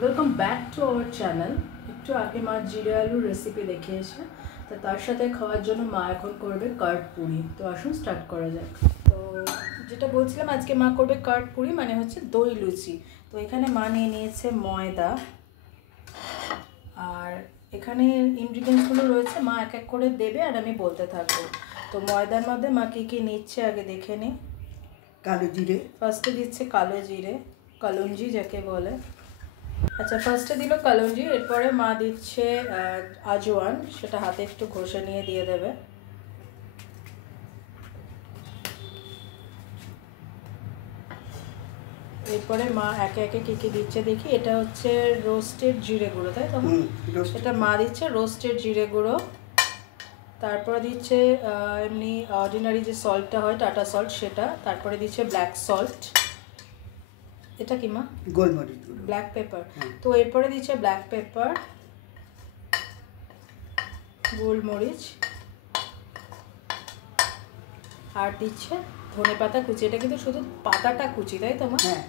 Welcome back to our channel. একটু আগে মা জিরে আলুর রেসিপি দেখিয়েছে, তো তার সাথে খাওয়ার জন্য মা এখন করবে কার্ড পুরি। তো আসুন স্টার্ট করা যাক। তো যেটা বলছিলাম, আজকে মা করবে কার্ড পুরি, মানে হচ্ছে দই লুচি। তো এখানে মা নিয়ে নিয়েছে ময়দা, আর এখানে ইনগ্রিডিয়েন্টসগুলো রয়েছে, মা এক এক করে দেবে আর আমি বলতে থাকবো। তো ময়দার মধ্যে মা কী কী নিচ্ছে আগে দেখে নিই। কালো জিরে, ফার্স্টে দিচ্ছে কালো জিরে, কালুঞ্জি যাকে বলে। আচ্ছা, ফার্স্টে দিল কালুঞ্জি, এরপরে মা দিচ্ছে আজওয়ান, সেটা হাতে একটু ঘষে নিয়ে দিয়ে দেবে। এরপরে মা একে একে কী কী দিচ্ছে দেখি। এটা হচ্ছে রোস্টেড জিরে গুঁড়ো, তাই তো? এটা মা দিচ্ছে রোস্টেড জিরে গুঁড়ো। তারপরে দিচ্ছে এমনি অর্ডিনারি যে সল্টটা হয়, টাটা সল্ট, সেটা। তারপরে দিচ্ছে ব্ল্যাক সল্ট, এটা কি মা? গোলমরিচ, ব্ল্যাক পেপার। তো এরপরে দিচ্ছে ব্ল্যাক পেপার, গোলমরিচ, আর দিচ্ছে ধনে পাতা কুচি। এটা কিন্তু শুধু পাতাটা কুচি, তাই তো মা? হ্যাঁ,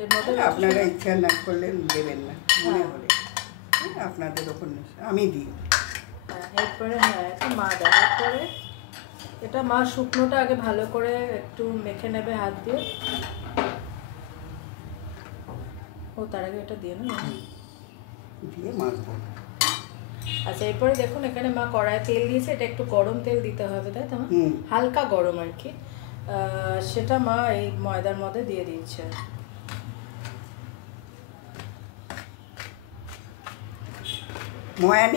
এর মধ্যে আপনারা ইচ্ছা না করলে দেবেন না, মনে হলে আপনাদের ওপর আমি দিই। হ্যাঁ, এরপরে এটা মা দেয়। এরপরে এটা মা শুকনোটা আগে ভালো করে একটু মেখে নেবে হাত দিয়ে। ও তার আগে এটা দিয়ে না, দিয়ে মাখবো। আচ্ছা, এরপরে দেখুন এখানে মা কড়াই তেল দিয়েছে। এটা একটু গরম তেল দিতে হবে, তাই তো? হালকা গরম আর কি। সেটা মা এই ময়দার মধ্যে দিয়ে দিচ্ছে। ময়ান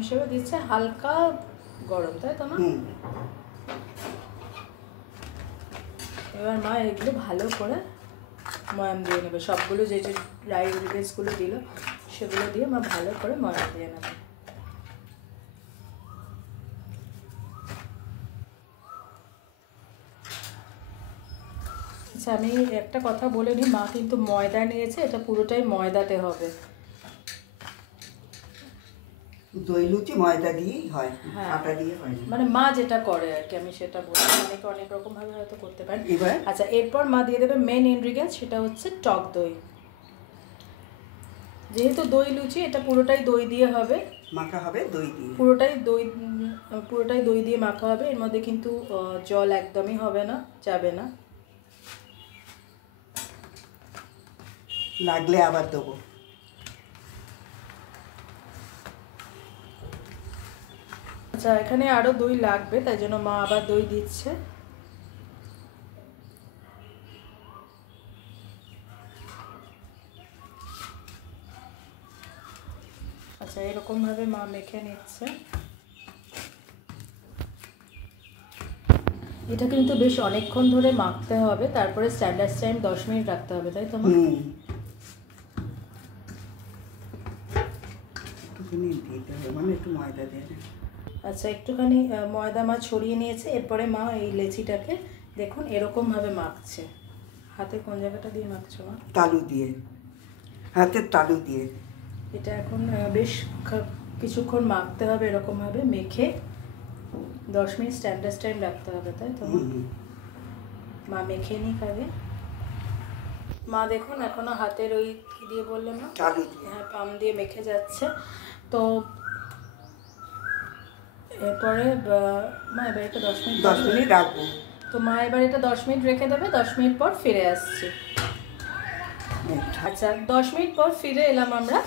হিসাবে দিচ্ছে, হালকা গরম, তাই তো মা? এবার মা এগুলো ভালো করে ময়াম দিয়ে নেবে। সবগুলো যে যে ড্রাই ইনগ্রিডিয়েন্টসগুলো দিল সেগুলো দিয়ে মা ভালো করে ময়াম দিয়ে নেবে। আচ্ছা, আমি একটা কথা বলে নিই, মা কিন্তু ময়দা নিয়েছে, এটা পুরোটাই ময়দাতে হবে। দই লুচি ময়দা দিয়েই হয়, আটা দিয়ে হয় না। মানে মা যেটা করে আর কি, আমি সেটা বলি। অনেকে অনেক রকমভাবে হয়তো করতে পারেন। এবার আচ্ছা, এরপর মা দিয়ে দেবে মেন ইনগ্রিডিয়েন্টস, সেটা হচ্ছে টক দই। যেহেতু দই লুচি, এটা পুরোটাই দই দিয়ে হবে, মাখা হবে দই দিয়ে, পুরোটাই দই দিয়ে মাখা হবে। এর মধ্যে কিন্তু জল একদমই হবে না, যাবে না। লাগলে আবার দেবো। আচ্ছা, এখানে আরও দই লাগবে, তাই জন্য মা আবার দই দিচ্ছে। আচ্ছা, এরকমভাবে মা মেখে নিচ্ছে। এটা কিন্তু বেশ অনেকক্ষণ ধরে মাখতে হবে, তারপরে স্ট্যান্ডার্ড টাইম 10 মিনিট রাখতে হবে, তাই তো মা? একটুখানি দিতে হবে, মানে একটু ময়দা দিয়ে। আচ্ছা, একটুখানি ময়দা মা ছড়িয়ে নিয়েছে। এরপরে মা এই লেচিটাকে দেখুন এরকমভাবে মাখছে। হাতে কোন জায়গাটা দিয়ে মাখছো মা? তালু দিয়ে, হাতের তালু দিয়ে। এটা এখন বেশ কিছুক্ষণ মাখতে হবে, এরকমভাবে মেখে 10 মিনিট স্ট্যান্ডার্ড টাইম রাখতে হবে, তাই তো? মা মেখে নিক আগে। মা দেখুন এখনো হাতের ওই কী দিয়ে বললে মা? তালু দিয়ে। হ্যাঁ, পাম দিয়ে মেখে যাচ্ছে। তো এরপরে মা এবার এটা 10 মিনিট রাখবো। তো মা এবার এটা 10 মিনিট রেখে দেবে। 10 মিনিট পর ফিরে আসছি। আচ্ছা, 10 মিনিট পর ফিরে এলাম আমরা।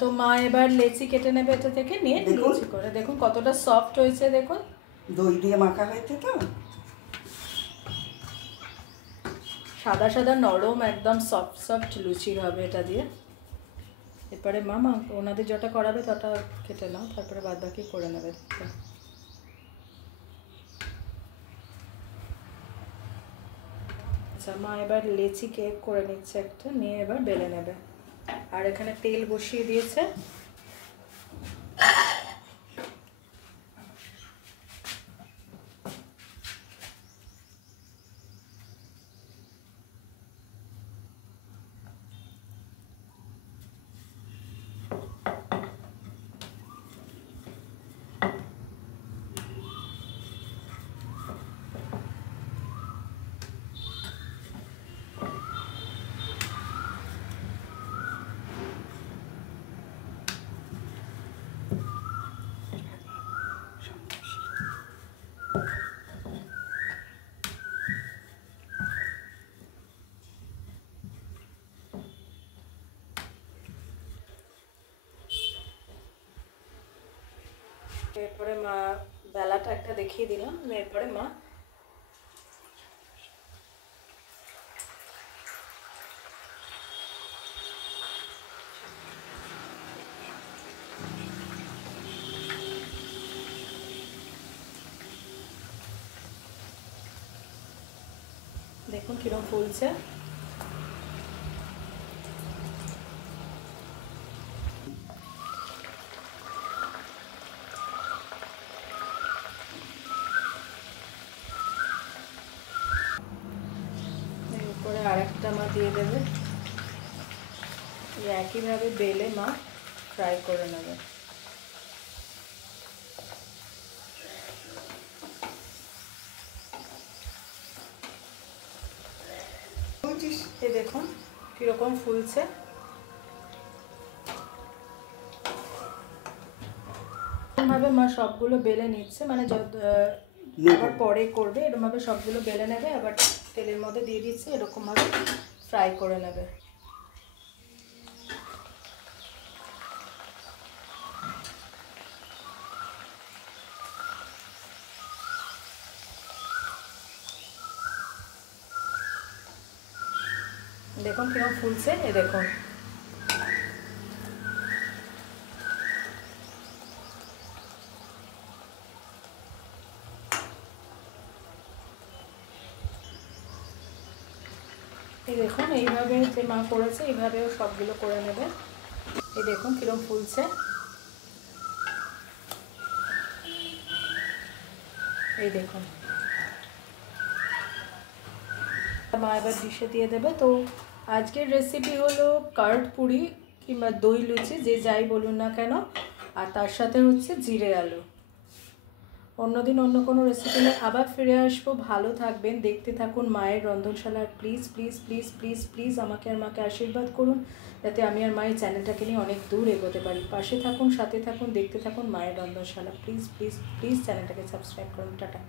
তো মা এবার লেচি কেটে নেবে এটা থেকে, নিয়ে লেচি করে দেখুন কতটা সফট হয়েছে। দেখুন দই দিয়ে মাখা হয়েছে তো, সাদা সাদা নরম একদম সফট সফট লুচি হবে এটা দিয়ে। এরপরে মামা ওনাদের যটা করাবে তটা কেটে নাও, তারপরে বাদ বাকি করে নেবে। আচ্ছা, মা এবার লেচি কেক করে নিচ্ছে একটা, নিয়ে এবার বেলে নেবে। আর এখানে তেল বসিয়ে দিয়েছে। এরপরে মা বেলাটা একটা দেখিয়ে দিলাম, এরপরে মা দেখুন কিরকম ফুলছে। এরপরে আরেকটা মা দিয়ে দেবে, একইভাবে বেলে মা ফ্রাই করে নেবে। এই দেখুন কিরকম ফুলছে। এরকমভাবে মা সবগুলো বেলে নিচ্ছে, মানে আবার পরে করবে এরকমভাবে সবগুলো বেলে নেবে, আবার তেলের মধ্যে দিয়ে দিচ্ছে, এরকমভাবে ফ্রাই করে নেবে। দেখুন কিরকম ফুলছে, এ দেখুন। এই দেখুন এইভাবে যে মা করেছে এইভাবেও সবগুলো করে নেবে। এই দেখুন কিরকম ফুলছে, এই দেখুন। মা এবার ডিশে দিয়ে দেবে। তো আজকের রেসিপি হলো কার্ড পুরি কিংবা দই লুচি, যে যাই বলুন না কেন, আর তার সাথে হচ্ছে জিরে আলু। অন্যদিন অন্য কোনো রেসিপি নিয়ে আবার ফিরে আসবো। ভালো থাকবেন, দেখতে থাকুন মায়ের রন্ধনশালা। Please please please please please আমাকে আর মাকে আশীর্বাদ করুন, যাতে আমি আর মায়ের চ্যানেলটাকে নিয়ে অনেক দূর এগোতে পারি। পাশে থাকুন, সাথে থাকুন, দেখতে থাকুন মায়ের রন্ধনশালা। প্লিজ প্লিজ প্লিজ চ্যানেলটাকে সাবস্ক্রাইব করুন। টাটা।